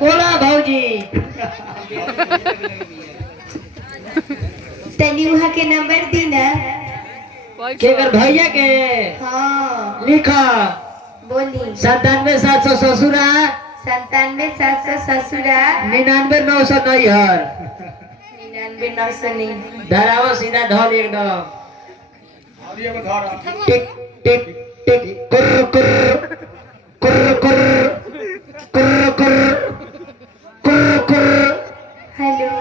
बोला भौजी तनी वहाँ के नंबर दी ना। के कर भैया के हाँ लिखा बोली। 97 700 ससुरा 97 700 ससुरा 99 900 नैहर 99 900 नहीं। धरावा सीधा धल एकदम टिक टिक टिक कुर कुर कुर कुर कुर कुर कुर। हेलो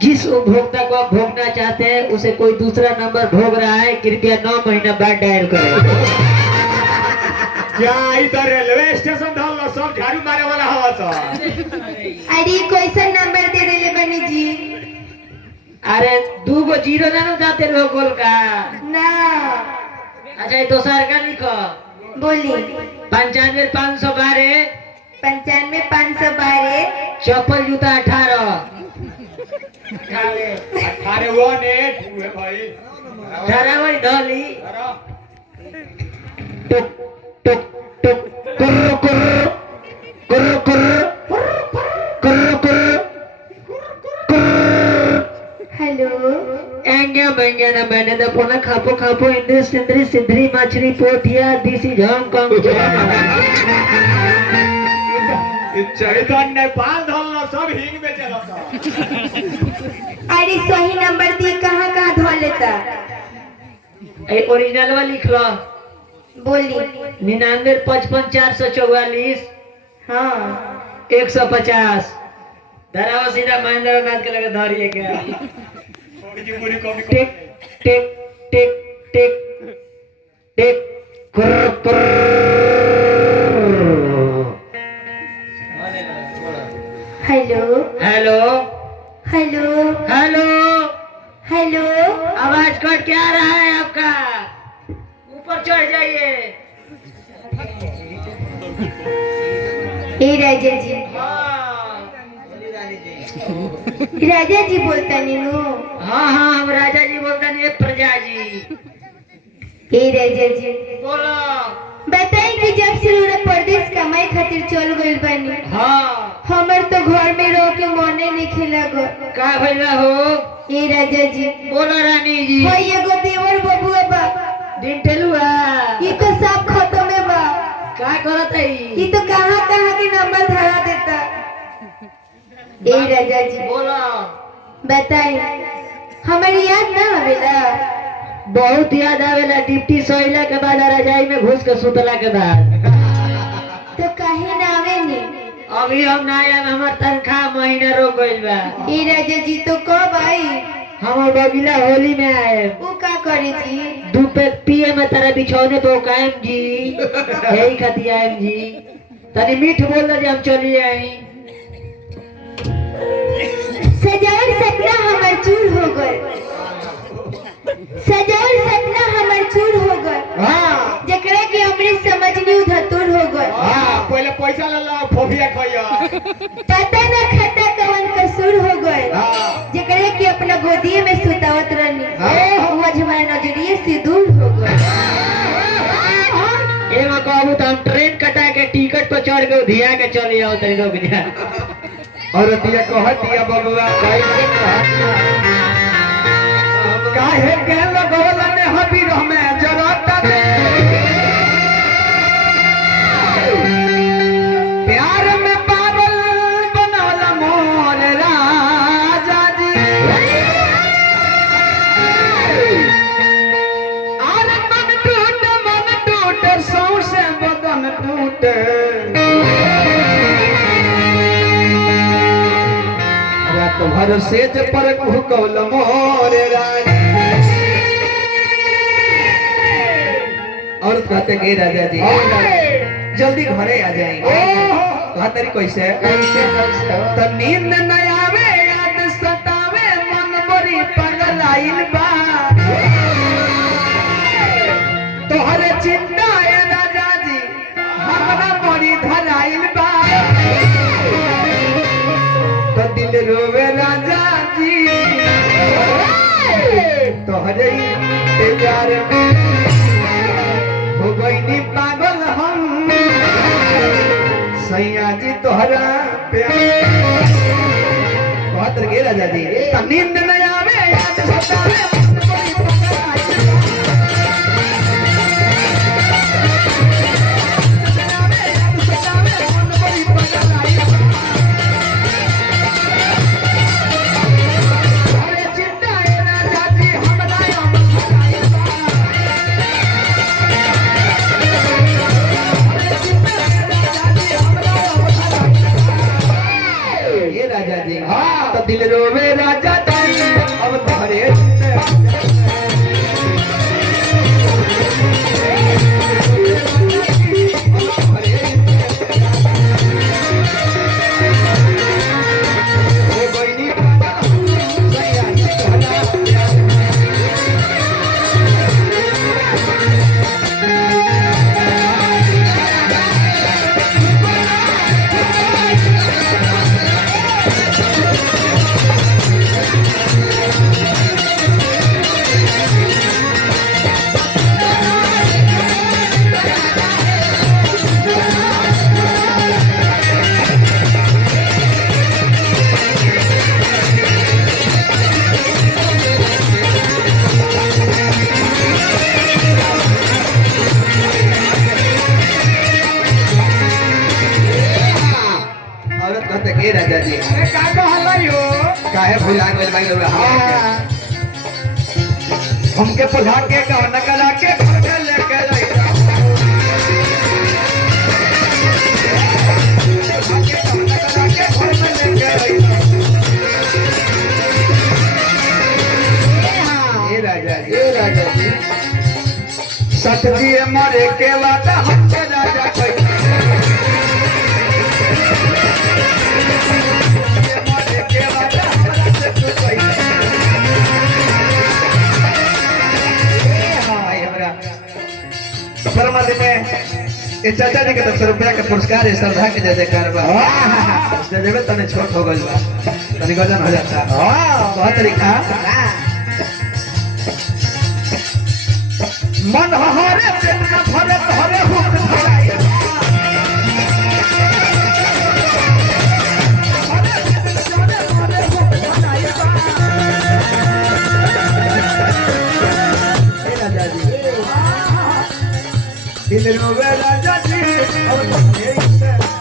जिस उपभोक्ता को आप भोगना चाहते हैं उसे कोई दूसरा नंबर भोग रहा है, कृपया 9 महीना बाद डायल करें। क्या इधर रेलवे स्टेशन धल सब झाड़ू मारे वाला हवा सब। अरे कैसा नंबर दे देले बनी जी। अरे 2 गो जीरो ना जाते लोग गोल का। ना अच्छा ये दोसर का लिखो बोली। 95 512 95 512 चप्पल जूता 18 अठारह हुआ ने हुए भाई धरावा धली अरे टुक टुक टुक कुर कुर कुर कुर कुर हेलो एंगे बेंगे ना मैंने तो पोना खापो खापो इंद्री सिंद्री सिंधरी मछली पोठिया दिस इज हांगकांग। चैतन नेपाल धल सब हिंग में चला सब। अरे सही नंबर दी कहाँ कहाँ धो लेता। ए ओरिजिनल वाला लिख लो बोली। 99 55 444 हाँ 150 धरावा सीधा महेंद्र नाथ के लगे धरिए क्या टिक टिक टिक टिक टिक कुर कुर। Hello hello hello hello hello आवाज कट क्या आ रहा है आपका, ऊपर चढ़ जाइए। ए राजा जी। हाँ राजा जी बोलता नीनू। हाँ हाँ हम राजा जी बोलते नहीं प्रजा जी। ए राजा जी बोलो। बताई कि जब से पूरा परदेश कमाई खातिर चल गइल बानी, हाँ हमर तो घर में रह के मने नहीं खेला गो। का भइला हो। ए राजा जी बोलो रानी जी। होई एगो देवर बबुआ बा। दिन टेलुआ ये तो सब खत्म है बा। का करत है ये तो कहाँ कहाँ के नंबर धरा देता। ए राजा जी बोलो। बताई हमारी याद ना आवेला। बहुत याद आवेला डिप्टी सोइला के बाद रजाई में घुस के सुतला के बाद। तो कहीं ना आवे नी। अभी हम ना आए, हमार तनख्वाह महीना रोक गइल बा। ए राजा जी तो कब आई। हम बगीला होली में आए। वो का करे जी। धूपे पिए में तारा बिछौने पे कायम जी यही खाती आयम जी तनी मीठ बोल दे हम चली आई। सजावल सपना हमर चूर हो गए। सजावल सपना हमर चूर हो गए। हाँ जकरा के हमरे समझनी उधतुर हो गए। हां पहले पैसा ले ला फोफिया खइया पता न खाता कवन कसूर हो गए। हां जकरा के अपना गोदिए में सुतावत रहनी वो आज हमारे नजरिए से दूर हो गए। एमा कहबू तो हम ट्रेन कटा के टिकट पर चढ़ के धिया के चली आओ तनी रुक जा। और दिया कहतिया बबुआ कैसे कहतिया काहे के लगोल में हबीर में जरत दे प्यार में पागल बनल मोर राजा जी। अरे मन टूटे सौसे बदन टूटे रात भर सेज पर कुहकौल मोर राजा। और कहते के राजा जी जल्दी घरे आ जाएंगे। कहा तरी कैसे तो नींद न आवे याद सतावे मन बड़ी पगल आइल बा तोहरे चिंता है राजा जी हमरा बड़ी धराइल बा तो दिल रोवे राजा जी तोहरे प्यार हो गईनी पागल हम सैया जी तो तोहरा प्यार बहुत गे राजा जी त नींद न आवे याद सतावे मन बड़ी पगलाई अरे चिंता है राजा जी हमरा ये राजा जी हाँ तो दिल रोवे राजा जी अब तुम्हारे राजा जी अरे का कहलायो काहे भुला गेल भाई लोग हमके पुला के कहना करा के घर में लेके जाइता हमके कहना करा के घर में लेके जाइता ये राजा जी सत जी मरे के बाद हमसे राजा कहता परमादि में ये चाचा जी के तरफ से रुपया के पुरस्कार है श्रद्धा के जय जयकार बा जब तने छोट हो गइल बा तनी गजन हो जाता बहुत तरीका मन हरे पेट न भरे भरे हुक धराई दिल रोवे राजा जी और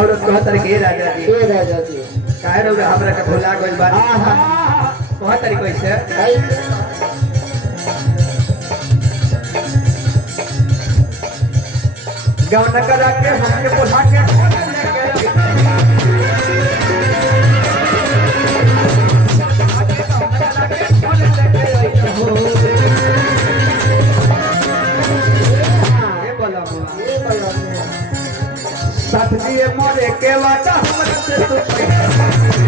और कहतर के राजा जी काहे रे हमरा के भुला गइल बा कहतर कैसे गाँव न करा के हमके बुला के साथ दिए मोरे के वादा हमरा से तू